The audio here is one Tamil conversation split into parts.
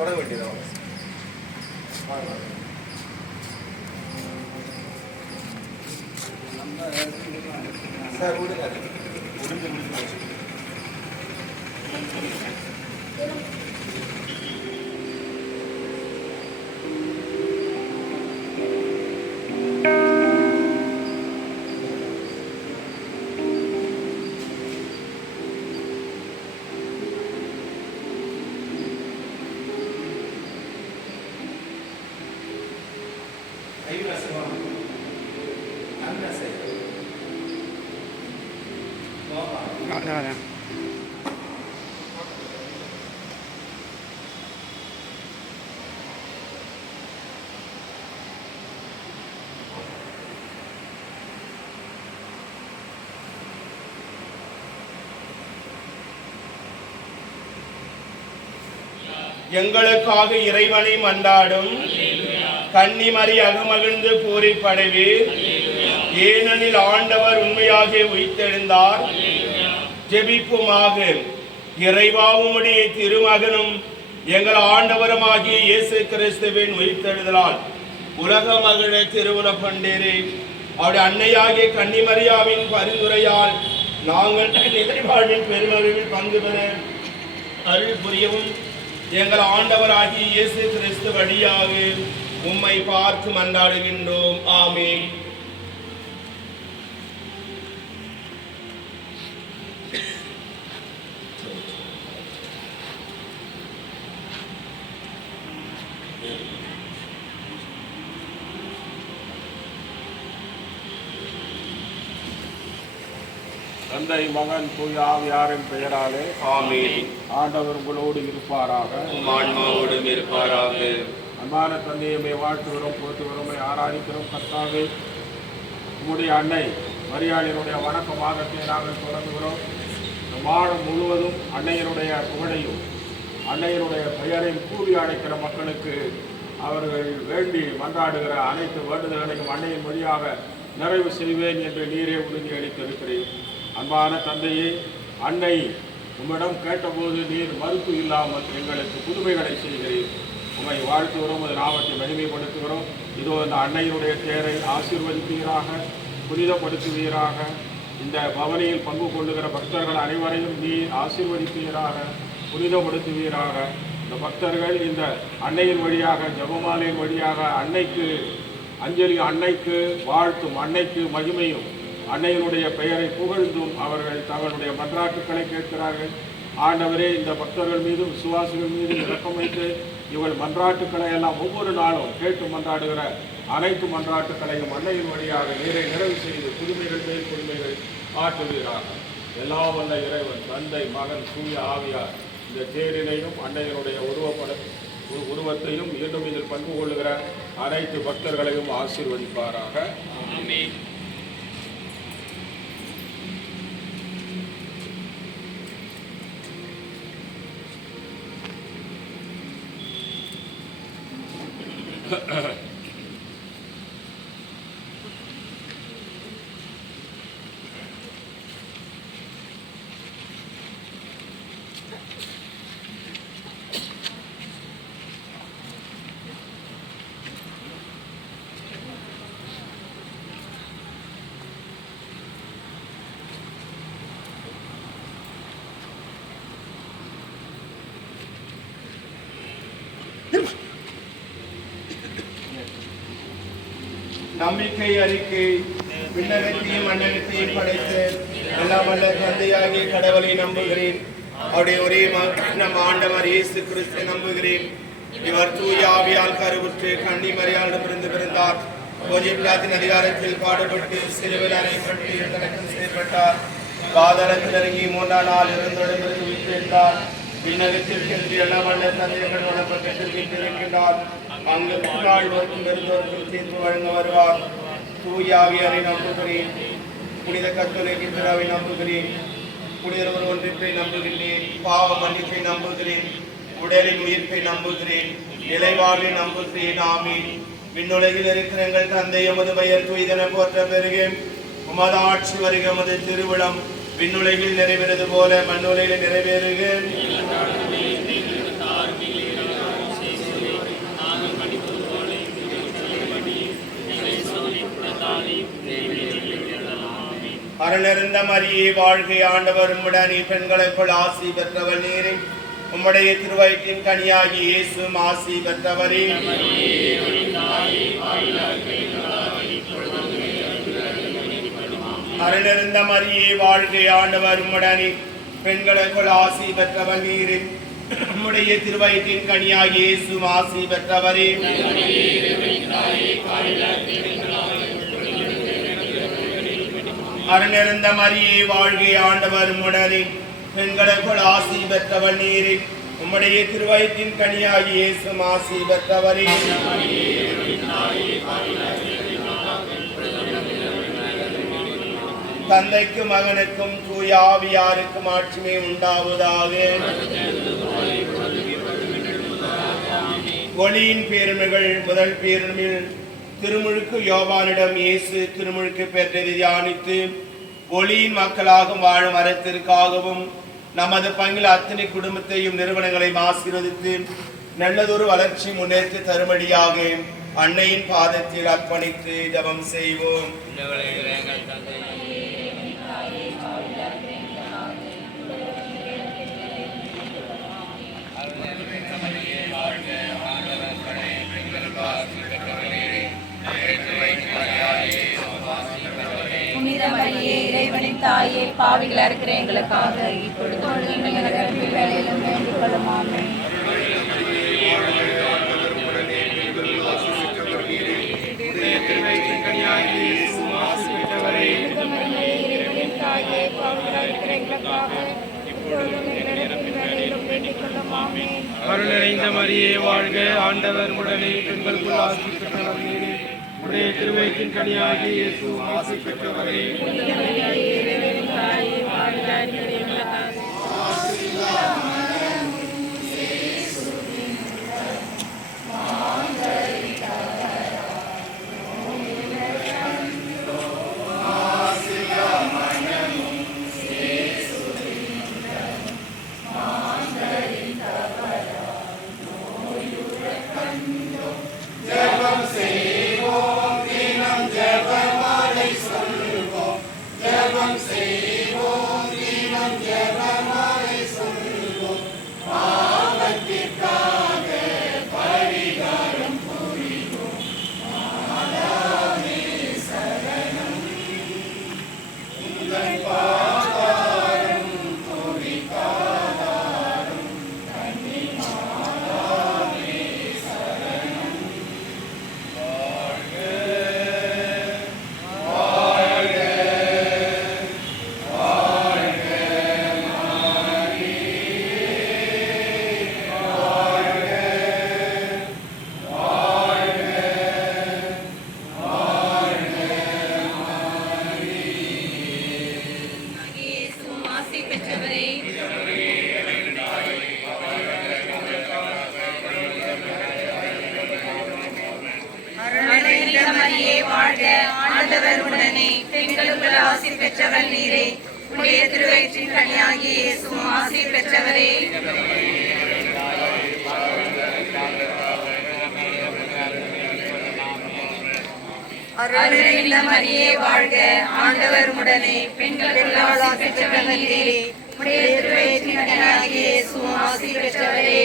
தொடங்க வேண்டியதான் சார் விடுங்க எங்களுக்காக இறைவனை மன்றாடும் கன்னிமரி அகமகிழ்ந்து பூரிப்படைவீர். ஏனெனில் ஆண்டவர் உண்மையாக உயிர்த்தெழுந்தார். ஜெபிப்புமாக. இறைவா, உம்முடைய திருமகனும் எங்கள் ஆண்டவருமாகிய இயேசு கிறிஸ்துவின் உயிர்த்தெழுதலால் உலக மகிழ திருவுள கொண்டீரே. அவருடைய அன்னையாகிய கன்னிமரியாவின் பரிந்துரையால் நாங்கள் நிலைவாழ்வின் பெருமகிழ்வில் பங்கு பெற அருள் புரியவும் எங்கள் ஆண்டவராகிய இயேசு கிறிஸ்து வழியாக உம்மை பார்த்து மன்றாடுகின்றோம். ஆமென். தந்தை, மகன், தூய ஆவியாரின் பெயராலே ஆமென். ஆண்டவர் உங்களோடு இருப்பாராக. ஆன்மாவோடும் இருப்பாராக. அன்பான தந்தையை வாழ்த்துகிறோம், போற்றுகிறோம், ஆராதிக்கிறோம். கர்த்தாவே, உம்முடைய அன்னை மரியாளினுடைய வணக்க மாதத்தை நாங்கள் தொடங்குகிறோம். மாதம் முழுவதும் அன்னையினுடைய புகழையும் அன்னையினுடைய பெயரையும் கூறி அழைக்கிற மக்களுக்கு அவர்கள் வேண்டி மன்றாடுகிற அனைத்து வேண்டுதல்களையும் அன்னையின் வழியாக நிறைவு செய்வேன் என்று நீரே உறுதி அளித்திருக்கிறேன். அன்பான தந்தையே, அன்னை உம்மிடம் கேட்டபோது நீர் மறுப்பு இல்லாமல் எங்களுக்கு புதுமைகளை செய்கிறீர். உம்மை வாழ்த்துகிறோம், அது நாமத்தை மகிமைப்படுத்துகிறோம். இதோ இந்த அன்னையினுடைய தேரை ஆசீர்வதிப்பீராக, புனிதப்படுத்துவீராக. இந்த பவனியில் பங்கு கொள்ளுகிற பக்தர்கள் அனைவரையும் நீர் ஆசீர்வதிப்பீராக, புனிதப்படுத்துவீராக. இந்த பக்தர்கள் இந்த அன்னையின் வழியாக, ஜெபமாலையின் வழியாக அன்னைக்கு அஞ்சலி, அன்னைக்கு வாழ்த்தும், அன்னைக்கு மகிமையும், அன்னையினுடைய பெயரை புகழ்ந்தும் அவர்கள் தங்களுடைய மன்றாட்டுக்களை கேட்கிறார்கள். ஆண்டவரே, இந்த பக்தர்கள் மீதும் விசுவாசிகள் மீதும் இரக்கம் வைத்து இவள் மன்றாட்டுக்களை எல்லாம் ஒவ்வொரு நாளும் கேட்டு மன்றாடுகிற அனைத்து மன்றாட்டுக்களையும் அன்னையின் வழியாக நீரை நிறைவு செய்து புதுமைகள் மேல் புதுமைகள் ஆற்றுவீராக. எல்லாம் வல்ல இறைவன் தந்தை, மகன், தூய ஆவியார் இந்த தேரினையும் அன்னையினுடைய உருவத்தையும் மீண்டும் இதில் பங்கு கொள்ளுகிற அனைத்து பக்தர்களையும் ஆசீர்வதிப்பாராக. ஆமென். நம்பிக்கை அறிக்கை. விண்ணகத்தையும் மண்ணகத்தையும் படைத்து எல்லாம் வல்ல தந்தையாகிய கடவுளை நம்புகிறேன். அவருடைய ஒரே நம் ஆண்டவர் இயேசு கிறிஸ்து நம்புகிறேன். இவர் தூய ஆவியால் கருவுற்று கன்னிமரியாளிடமிருந்து பிறந்தார். போஜிபிலாத்தின் அதிகாரத்தில் பாடுபட்டு சிலுவையில் அறையப்பட்டு தனக்கும் செயல்பட்டார். பாதாளத்தில் இறங்கி 3ஆம் நாள் இருந்தொடர்ந்து விற்றிருந்தார். விண்ணகத்தில் சென்று எல்லாம் வல்ல தந்தையர்களோட பக்கத்தில் வீட்டிருக்கின்றார். அங்கு வாழ்வோருக்கும் பெருந்தோருக்கும் தீர்ப்பு வழங்க வருவார். தூய ஆவியாரை நம்புகிறேன். புனித கத்தோலிக்க திருவை நம்புகிறேன். புனிதர் ஒன்றிப்பை நம்புகின்றேன். பாவ மன்னிப்பை நம்புகிறேன். உடலின் உயிர்ப்பை நம்புகிறேன். நிலைவாழ்வை நம்புகிறேன். ஆமீன். விண்ணுலகில் இருக்கிற எங்கள் தந்தை எமது பெயர் தூய்தென போற்ற பெருக. உமது ஆட்சி வருக. உமது திருவிழம் விண்ணுலகில் நிறைவேறது போல மண்ணுலகில் நிறைவேறுக. அருளிருந்த மரியே வாழ்க. ஆண்டவர் உம்முடன் பெண்களுக்குள் ஆசி பெற்றவர் நீரே. உம்முடைய திருவயிற்றின் கனியாகி இயேசுவும் ஆசி பெற்றவரே. அருளிருந்த மரியே வாழ்க. ஆண்டவர் உம்முடன் பெண்களுக்குள் ஆசி பெற்றவர் நீரே. உம்முடைய திருவயிற்றின் கனியாகி இயேசுவும் ஆசி பெற்றவரே. அருளிருந்த மரியே வாழ்க. ஆண்டவர் உம்முடன் பெண்களுக்குள் ஆசி பெற்றவர் நீரே. உம்முடைய திருவயிற்றின் கனியாகி இயேசுவும் ஆசி பெற்றவரே. தந்தைக்கும் மகனுக்கும் தூய ஆவியாருக்கும் ஆட்சிமை உண்டாவதாக. ஒளியின் பேருமைகள். முதல் பேருமையில் திருமுழுக்கு யோவானிடம் இயேசு திருமுழுக்கு பெற்றதை தியானித்து ஒளியின் மக்களாக வாழும் வரத்திற்காகவும் நமது பங்கில் அத்தனை குடும்பத்தையும் நிறுவனங்களையும் ஆசீர்வதித்து நல்லதொரு வளர்ச்சி முன்னேற்ற தருமடியாக அன்னையின் பாதத்தில் அர்ப்பணித்து ஜெபம் செய்வோம். இறைவனின் தாயே, பாவிகளா இருக்கிற எங்களுக்காக இப்பொழுது வேலையிலும் வேண்டிக் கொள்ளும். ஆமென். இறைவனின் தாயே, பாவிகளா இருக்கிற எங்களுக்காக இப்பொழுதும் எங்களிடத்தில் வேலையிலும் வேண்டிக் கொள்ளும். ஆமென். அருள் நிறைந்த மரியே வாழ்க. ஆண்டவர் உடனே பெண்களுக்குள் ஆசி பெற்றவர் நீரே. உடைய திருவயிற்றின் கனியாகி இயேசு ஆசி பெற்றவரே. ஆண்டவர் உடனே பெண்களுக்குள் ஆசி பெற்றவர் நீரே. உடைய திருவயிற்றின் கனியாகிய இயேசுவும் ஆசி பெற்றவரே. அருள் நிறைந்த மரியே வாழ்க. ஆண்டவர் உடனே பெண்களுக்குள் ஆசி பெற்றவர் நீரே. உடைய திருவயிற்றின் கனியாகிய இயேசுவும் ஆசி பெற்றவரே.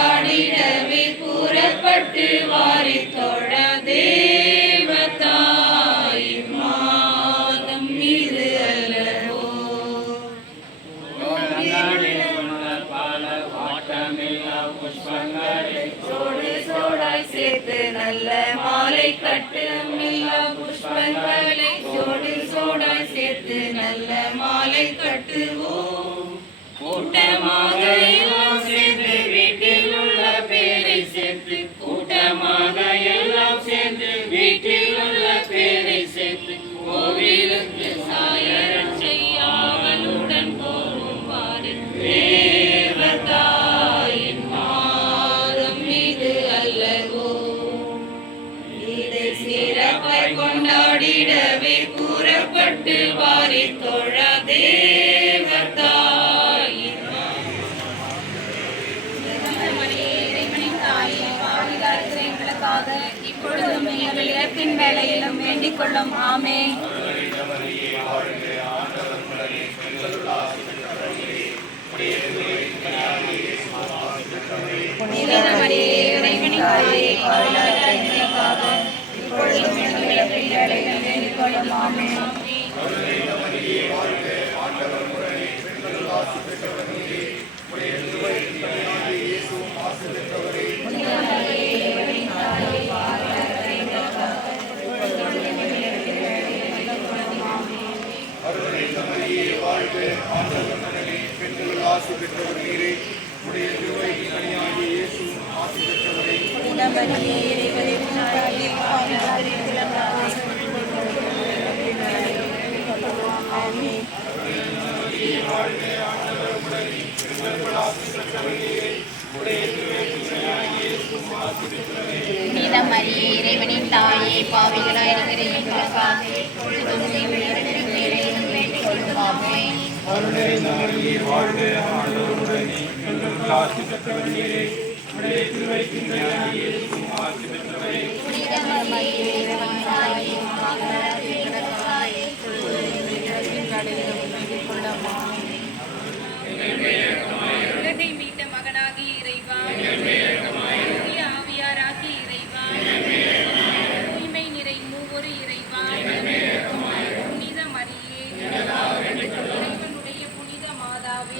கொண்டாடிடவே கூறப்பட்டு வாரி தொழ தேவதாயின் மாதம் இது அல்லவோ. சோடு சோடாய் சேர்த்து நல்ல மாலை கட்டு மில்லா புஷ்பங்களை சோடு சோடாய் சேர்த்து நல்ல மாலை கட்டுவோம். கூட்டமாக எல்லாம் சேர்ந்து வீட்டில் உள்ள பேரை சேர்த்து கூட்டமாக எல்லாம் சேர்ந்து வீட்டில் உள்ள பேரை சேர்த்து கோவிலுக்கு சாயரம் செய்யாமலுடன் போகும் பாரு. தேவதாயின் மாதம் இது அல்லவோ. இதை சிறப்பாய் கொண்டாடிடவே கூறப்பட்டு வாரி தொழ தேவதாயின் இறைவனின் தாயே, பாவிகளாகிய எங்களுக்காக இப்பொழுதும் எங்கள் இறப்பின் வேளையிலும் வேண்டிக் கொள்ளும். ஆமென். புனித மரியே, இறைவனின் தாயே, பாவிகளாகிய எங்களுக்காக இப்பொழுதும் எங்கள் இறப்பின் வேளையிலும் வேண்டிக் கொள்ளும். ஆமென். புனித மரியே, இறைவனின் தாயே, பாவிகளாய் இருக்கிற எங்களுக்காக இப்பொழுதும் எங்கள் இறப்பின் வேளையிலும் வேண்டிக் கொள்ளும். ஆமென். புனித மரியே, இறைவனின் தாயே, பாவிகளாய் எங்களுக்காக இப்பொழுதும் எங்கள் இறப்பின் வேளையிலும் வேண்டிக் கொள்ளும். ஆமென். உலகை மீட்ட மகனாகிய இறைவா, தூய ஆவியாராகிய இறைவா, தூய்மை நிறை மூவொரு இறைவா, புனித மரியே, இறைவனுடைய புனித மாதாவே,